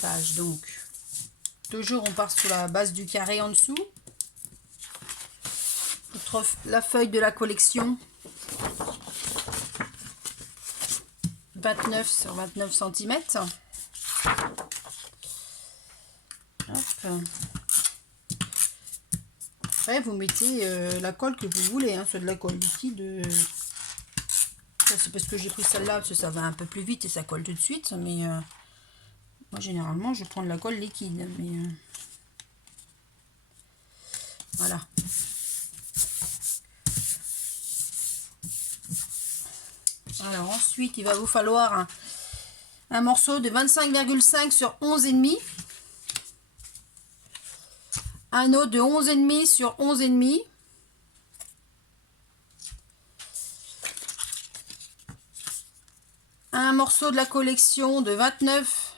page. Donc, toujours on part sur la base du carré en dessous. La feuille de la collection. 29 sur 29 cm. Hop. Après, vous mettez la colle que vous voulez, hein, soit de la colle liquide. C'est parce que j'ai pris celle-là, parce que ça va un peu plus vite et ça colle tout de suite. Mais moi, généralement, je prends de la colle liquide. Mais voilà. Alors ensuite, il va vous falloir un morceau de 25,5 sur 11,5. Un autre de 11,5 sur 11,5. Un morceau de la collection de 29.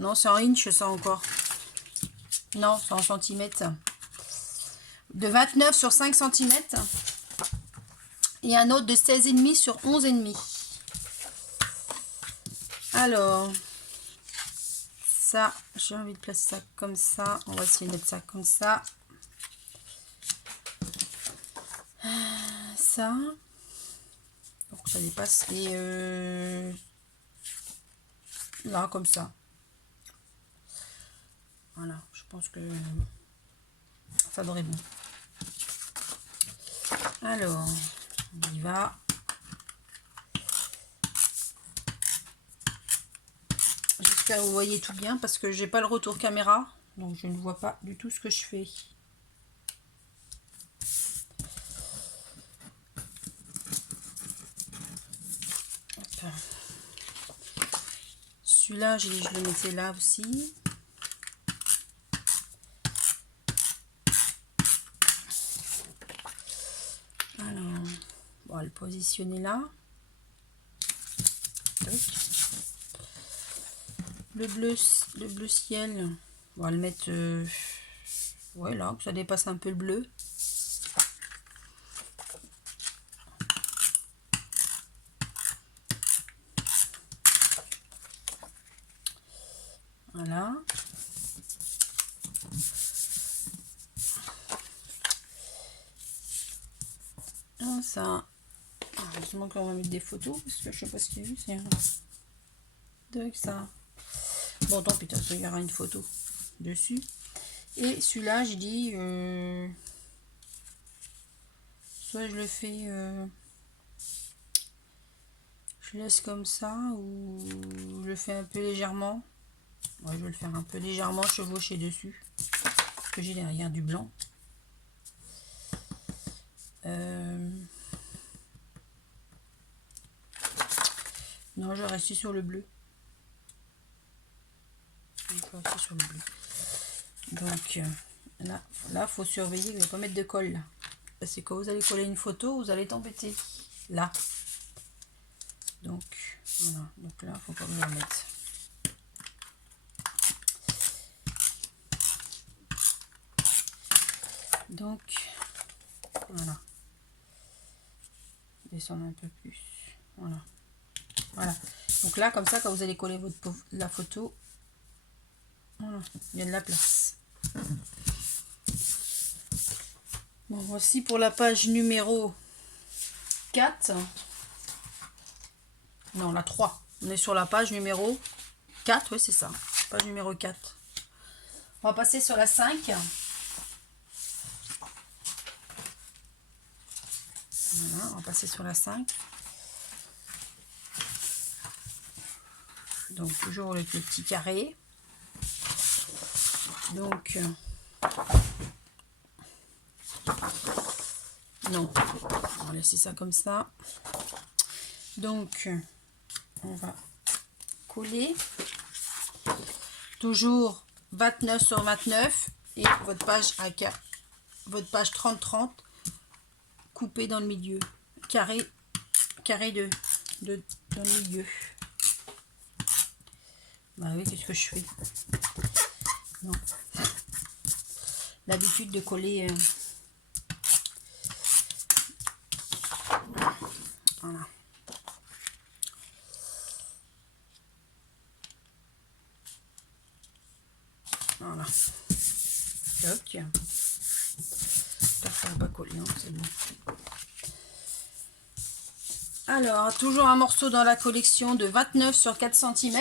Non, c'est en inch ça encore. Non, c'est en centimètres. De 29 sur 5 cm. Et un autre de 16,5 sur 11,5. Alors, ça, j'ai envie de placer ça comme ça. On va essayer de mettre ça comme ça. Ça. Pour que ça dépasse. Et là, comme ça. Voilà, je pense que ça devrait bon. Alors, on y va. J'espère que vous voyez tout bien parce que j'ai pas le retour caméra, donc je ne vois pas du tout ce que je fais. Celui-là, je le mettais là aussi. Alors, on va le positionner là. Le bleu ciel, on va le mettre ouais, là, que ça dépasse un peu le bleu. Voilà. Ah, ça. Heureusement qu'on va mettre des photos parce que je sais pas ce qu'il y a eu. C'est donc ça. Bon, tant pis, il y aura une photo dessus. Et celui-là, je dis soit je le fais, je laisse comme ça, ou je le fais un peu légèrement. Ouais, je vais le faire un peu légèrement chevaucher dessus. Parce que j'ai derrière du blanc. Non, je vais rester sur le bleu. Sur le bleu. Donc là, faut surveiller, vous ne pas mettre de colle là. Parce que quand vous allez coller une photo, vous allez t'embêter. Là. Donc, voilà. Donc là, faut pas vous en mettre. Donc, voilà. Descendre un peu plus. Voilà. Voilà. Donc là, comme ça, quand vous allez coller la photo, voilà, il y a de la place. Bon, voici pour la page numéro 4. Non, la 3. On est sur la page numéro 4. Oui, c'est ça. Page numéro 4. On va passer sur la 5. Voilà, on va passer sur la 5. Donc, toujours le petit carré. Donc, non, on va laisser ça comme ça. Donc, on va coller. Toujours 29 sur 29 et votre page A4, votre page 30-30 coupée dans le milieu. Carré dans le milieu. Bah oui, qu'est-ce que je fais? Non. L'habitude de coller. Voilà. Voilà. Toc. Ça va pas coller, hein, c'est bon. Alors, toujours un morceau dans la collection de 29 sur 4 cm.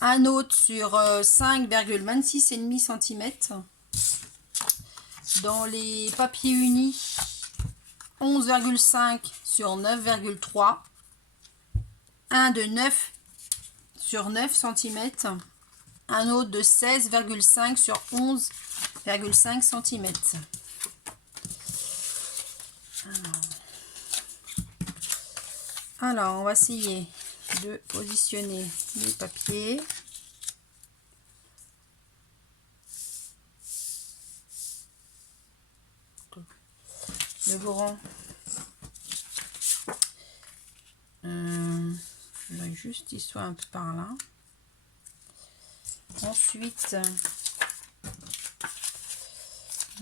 Un autre sur 5,26,5 cm. Dans les papiers unis, 11,5 sur 9,3. Un de 9 sur 9 cm. Un autre de 16,5 sur 11,5 cm. Alors, on va essayer de positionner les papiers. Le grand. Juste, il soit un peu par là. Ensuite,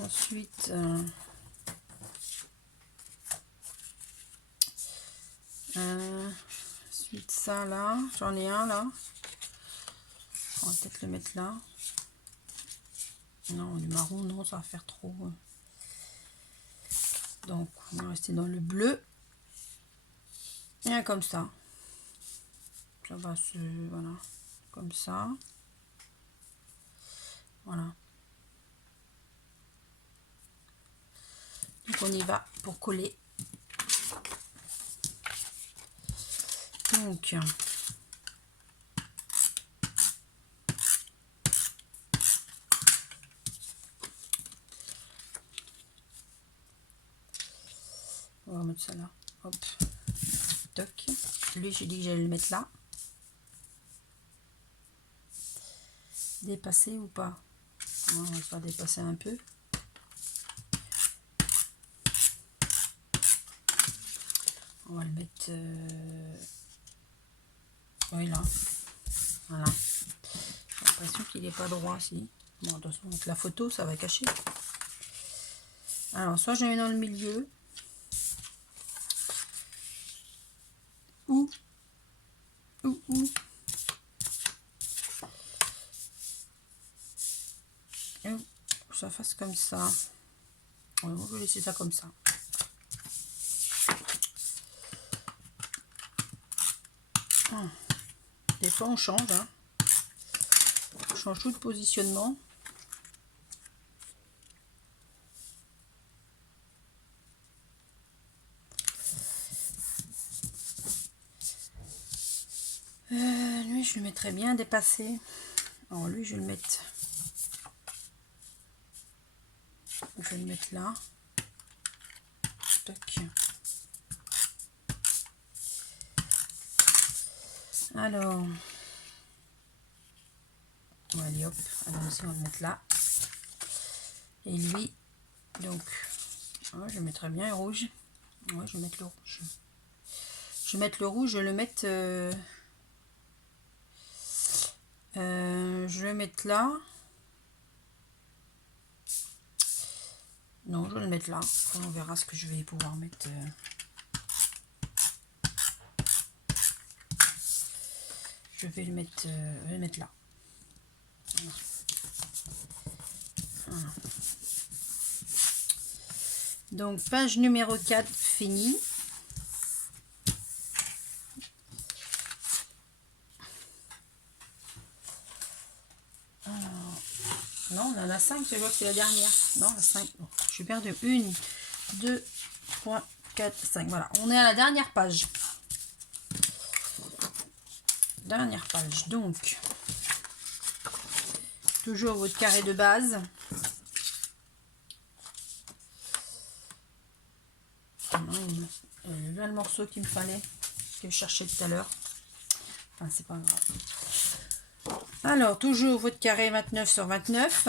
ensuite ça là, j'en ai un là. On va peut-être le mettre là. Non, du marron, non, ça va faire trop. Donc, on va rester dans le bleu. Et comme ça. Ça va se... Voilà. Comme ça. Voilà. Donc, on y va pour coller. Donc... On va mettre ça là. Hop. Toc. Lui, j'ai dit que j'allais le mettre là. Dépasser ou pas? On va faire dépasser un peu. On va le mettre... Oui, là. Voilà. J'ai l'impression qu'il n'est pas droit, si. Bon, attention, avec la photo, ça va cacher. Alors, soit je le mets dans le milieu. Ou ça fasse comme ça. Ouais, on va laisser ça comme ça. Des fois on change, hein. On change tout de positionnement. Lui je le mettrais bien dépassé. Alors lui je vais le mettre. Je vais le mettre là. Tac. Alors, bon, allez hop, alors aussi on va le mettre là. Et lui, donc, ouais, je mettrai bien le rouge. Ouais, je vais mettre le rouge. Je vais mettre le rouge, je vais le mettre. Je vais mettre là. Non, je vais le mettre là. Après, on verra ce que je vais pouvoir mettre. Je vais le mettre là. Voilà. Voilà. Donc, page numéro 4 finie. Alors, non, on en a 5, je vois que c'est la dernière. Non, la 5. Bon, je suis perdue. 1, 2, 3, 4, 5. Voilà, on est à la dernière page. Dernière page. Donc, toujours votre carré de base. Il y a le morceau qu'il me fallait, que je cherchais tout à l'heure. Enfin, c'est pas grave. Alors, toujours votre carré 29 sur 29.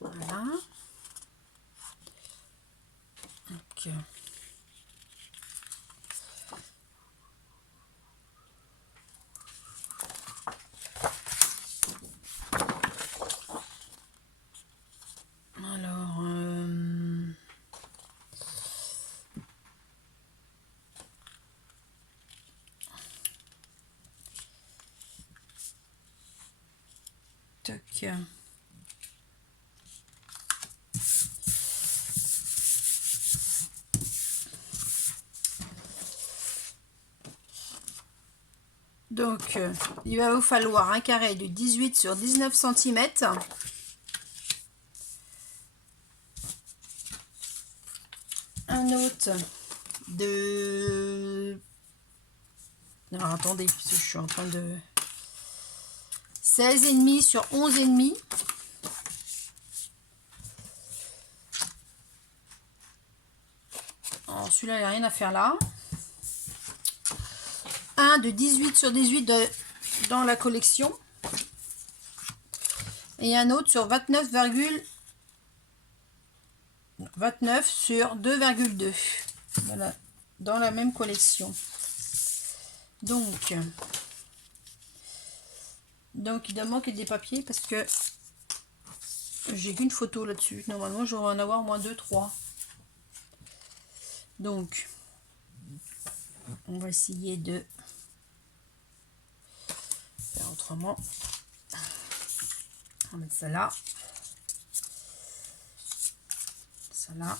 Voilà. Donc, Toc. Donc, il va vous falloir un carré de 18 sur 19 cm. Un autre de... Alors, attendez, parce que je suis en train de... 16,5 sur 11,5. Alors, celui-là, il n'y a rien à faire là. Un de 18 sur 18 dans la collection. Et un autre sur 29 sur 2,2. Voilà, dans la même collection. Donc il doit manquer des papiers parce que j'ai qu'une photo là-dessus. Normalement, je vais en avoir au moins 2-3. Donc, on va essayer de faire autrement. On va mettre ça là. Ça là.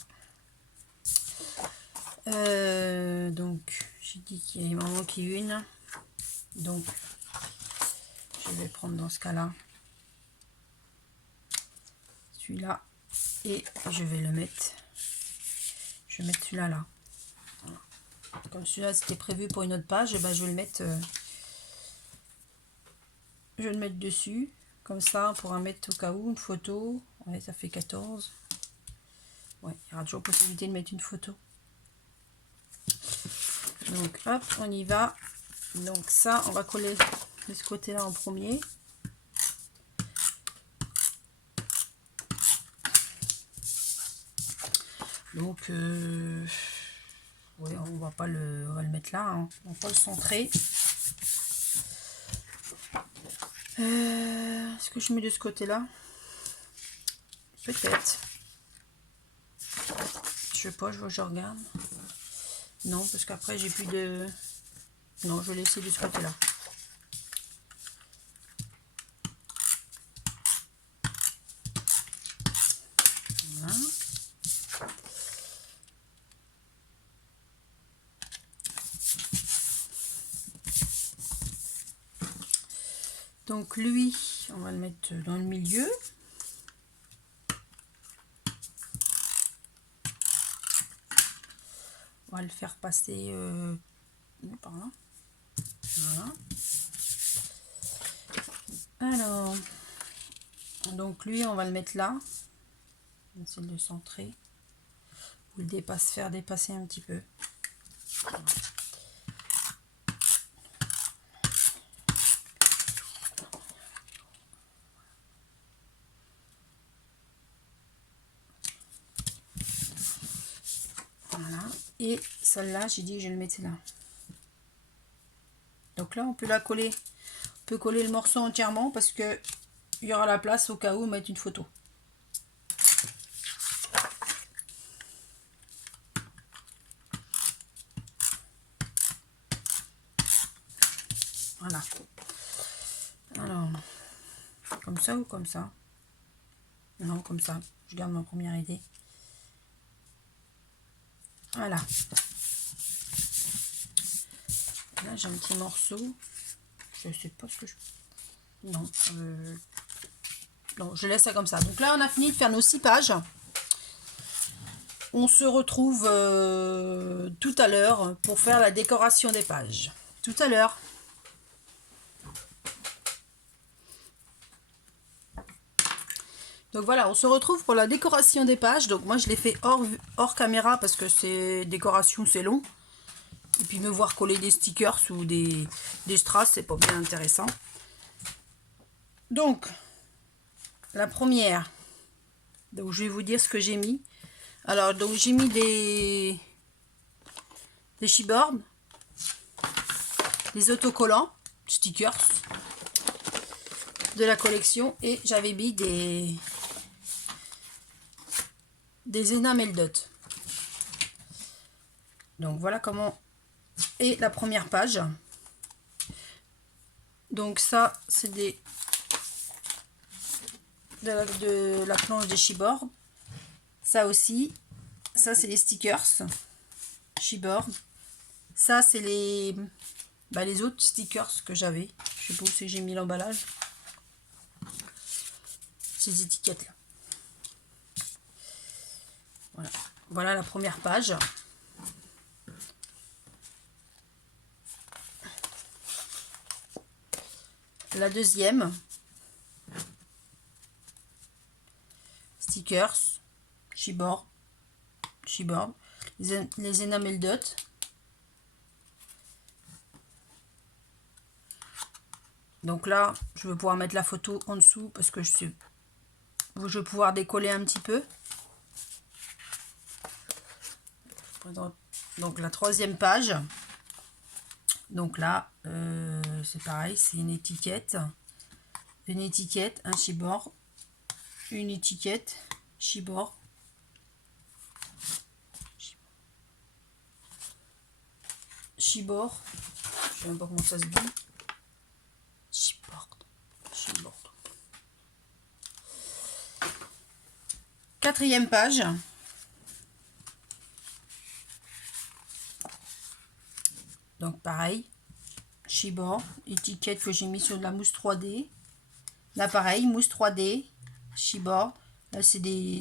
Donc, j'ai dit qu'il m'en manquait une. Donc, je vais prendre dans ce cas-là celui-là et je vais le mettre. Je vais mettre celui-là là. Voilà. Comme celui-là c'était prévu pour une autre page, et ben je vais le mettre. Je vais le mettre dessus. Comme ça, on pourra mettre au cas où une photo. Ouais, ça fait 14. Ouais, il y aura toujours possibilité de mettre une photo. Donc hop, on y va. Donc ça, on va coller de ce côté-là en premier. Donc ouais, on va le mettre là, hein. On va pas le centrer. Est-ce que je mets de ce côté-là? Peut-être. Je sais pas, je regarde. Non, parce qu'après j'ai plus de... Non, je vais laisser de ce côté-là. Voilà. Donc lui, on va le mettre dans le milieu. On va le faire passer par là. Voilà. Alors, donc lui, on va le mettre là. On va essayer de le centrer. Ou le faire dépasser un petit peu. Voilà. Et celle-là, j'ai dit que je le mettais là. Donc là, on peut la coller. On peut coller le morceau entièrement parce que il y aura la place au cas où mettre une photo. Voilà. Alors, comme ça ou comme ça? Non, comme ça. Je garde ma première idée. Voilà. Là, j'ai un petit morceau. Je sais pas ce que je... Non, non, je laisse ça comme ça. Donc là, on a fini de faire nos 6 pages. On se retrouve tout à l'heure pour faire la décoration des pages. Tout à l'heure. Donc voilà, on se retrouve pour la décoration des pages. Donc moi, je l'ai fait hors caméra parce que c'est décoration, c'est long. Et puis me voir coller des stickers ou des strass, c'est pas bien intéressant. Donc, la première, donc je vais vous dire ce que j'ai mis. Alors, donc j'ai mis des chipboards, des autocollants, stickers de la collection, et j'avais mis des enamel dots. Donc voilà comment est la première page. Donc ça, c'est des de la planche des Chiborg. Ça aussi, ça c'est les stickers Chiborg. Ça c'est les autres stickers que j'avais. Je sais pas où c'est que j'ai mis l'emballage. Ces étiquettes là. Voilà. Voilà la première page. La deuxième. Stickers. Chiborg. Les enamel dots. Donc là, je vais pouvoir mettre la photo en dessous parce que je vais pouvoir décoller un petit peu. Donc la troisième page. Donc là, c'est pareil, c'est une étiquette, un Chiborg, une étiquette Chiborg. Chiborg, je sais même pas comment ça se dit. Chiborg. Quatrième page. Donc pareil, Chiborg, étiquette que j'ai mis sur de la mousse 3D. Là pareil, mousse 3D, Chiborg. Là c'est des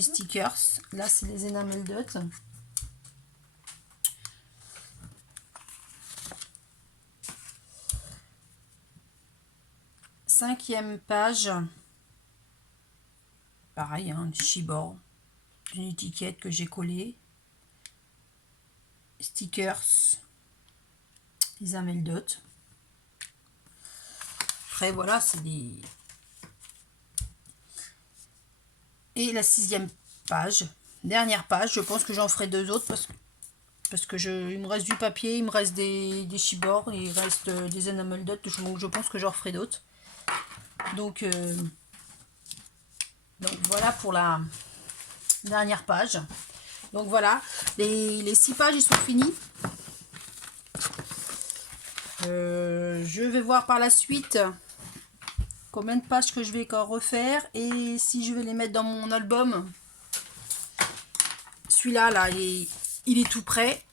stickers. Là c'est les enamel dots. Cinquième page. Pareil, hein, du Chiborg. Une étiquette que j'ai collée. Stickers. Les enamel dots. Après voilà, c'est des... Et la sixième page, dernière page, je pense que j'en ferai deux autres parce que il me reste du papier, il me reste des Chiborg, il reste des enamel dots, donc je pense que j'en ferai d'autres. Donc voilà pour la dernière page. Donc voilà, les 6 pages ils sont finis. Je vais voir par la suite combien de pages que je vais encore refaire et si je vais les mettre dans mon album. Celui-là, là, il est tout prêt.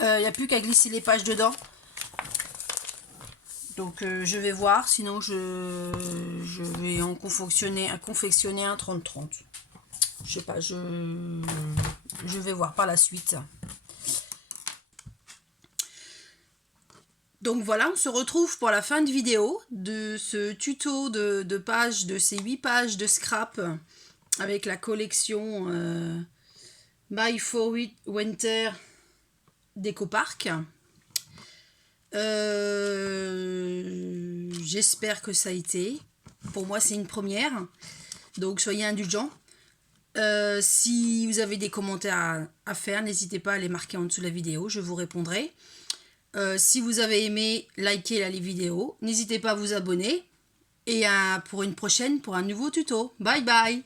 Il n'y a plus qu'à glisser les pages dedans. Donc je vais voir, sinon je vais en confectionner un 30-30. Je sais pas, je vais voir par la suite. Donc voilà, on se retrouve pour la fin de vidéo de ce tuto de pages, de ces 8 pages de scrap avec la collection My For Winter d'EcoPark. J'espère que ça a été. Pour moi, c'est une première. Donc, soyez indulgents. Si vous avez des commentaires à faire, n'hésitez pas à les marquer en dessous de la vidéo. Je vous répondrai. Si vous avez aimé, likez la vidéo. N'hésitez pas à vous abonner. Et pour une prochaine, pour un nouveau tuto. Bye bye!